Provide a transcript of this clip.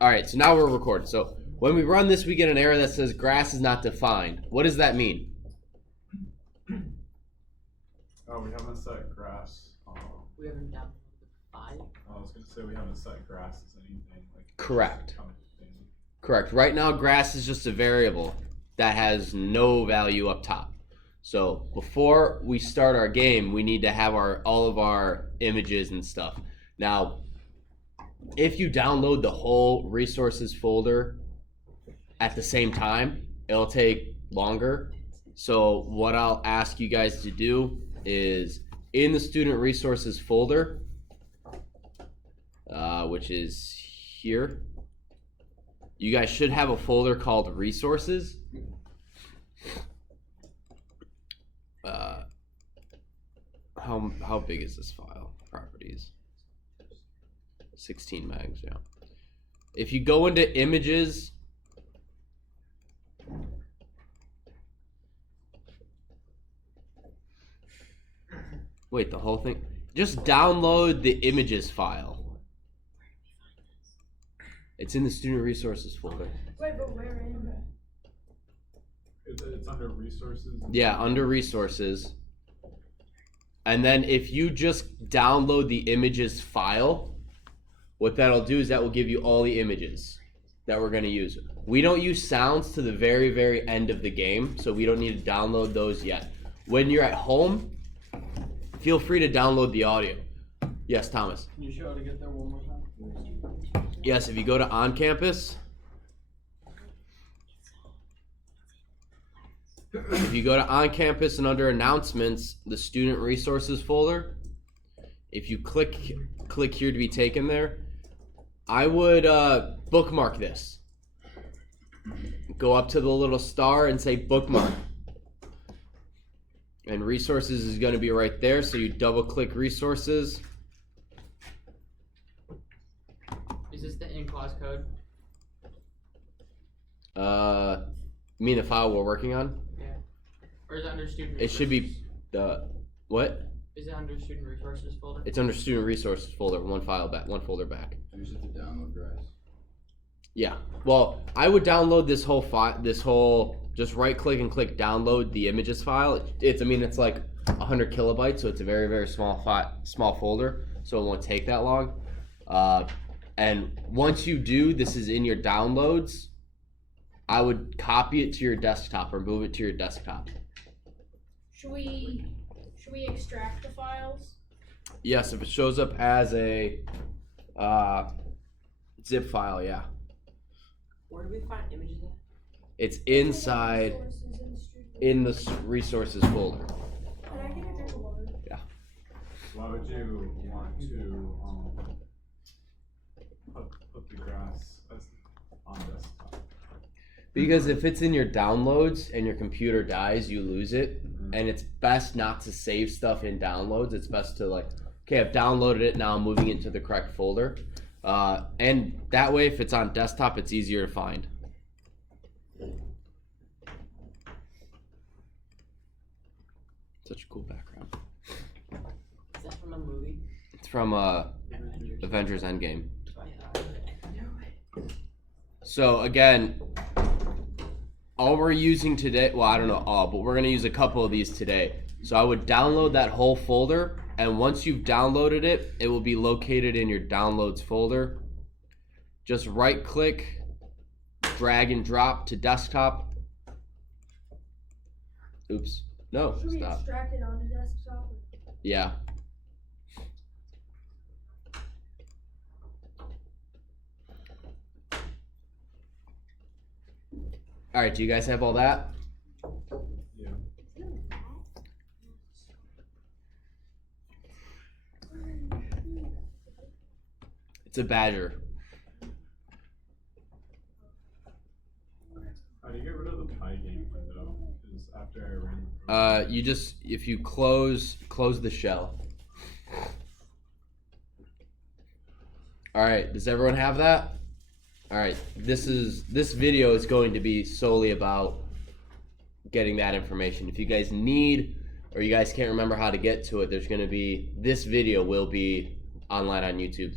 All right, so now we're recording. So when we run this, we get an error that says grass is not defined. What does that mean? Oh, we haven't set grass. We haven't done the 5. I was going to say we haven't set grass as anything. Correct. Correct. Right now, grass is just a variable that has no value up top. So before we start our game, we need to have all of our images and stuff. Now, if you download the whole resources folder at the same time, it'll take longer. So what I'll ask you guys to do is in the student resources folder, which is here, you guys should have a folder called resources. How big is this file? Properties. 16 megs, yeah. If you go into images, wait, the whole thing? Just download the images file. It's in the student resources folder. Wait, but where in? It's under resources? Yeah, under resources. And then if you just download the images file, what that'll do is that will give you all the images that we're going to use. We don't use sounds to the very, very end of the game, so we don't need to download those yet. When you're at home, feel free to download the audio. Yes, Thomas? Can you show how to get there one more time? Yes, if you go to On Campus, if you go to On Campus and under Announcements, the Student Resources folder, if you click here to be taken there, I would bookmark this. Go up to the little star and say bookmark. And resources is going to be right there, so you double click resources. Is this the in-class code? You mean the file we're working on? Yeah. Or is it under student It resources? should be what? Is it under student resources folder? It's under student resources folder, one folder back. You just have to download grass. Yeah. Well, I would download this whole file. Just right click and click download the images file. It's like 100 kilobytes, so it's a very, very small folder, so it won't take that long. And once you do, this is in your downloads. I would copy it to your desktop or move it to your desktop. Should we extract the files? Yes, if it shows up as a zip file, yeah. Where do we find images at? It's inside in the resources folder. Can I get a drink of water? Yeah. Why would you want to put the grass on desktop? Because if it's in your downloads and your computer dies, you lose it. And it's best not to save stuff in downloads. It's best to okay, I've downloaded it, now I'm moving it to the correct folder. And that way, if it's on desktop, it's easier to find. Such a cool background. Is that from a movie? It's from Avengers Endgame. So again, all we're using today, well, I don't know all, but we're going to use a couple of these today. So I would download that whole folder, and once you've downloaded it, it will be located in your downloads folder. Just right click, drag and drop to desktop. Oops. No, Should we stop. extract it onto desktop? Yeah. All right, do you guys have all that? Yeah. It's a badger. How do you get rid of the pie game window? Because after I ran. You just, if you close the shell. All right, does everyone have that? All right, this video is going to be solely about getting that information. If you guys need, or you guys can't remember how to get to it, this video will be online on YouTube.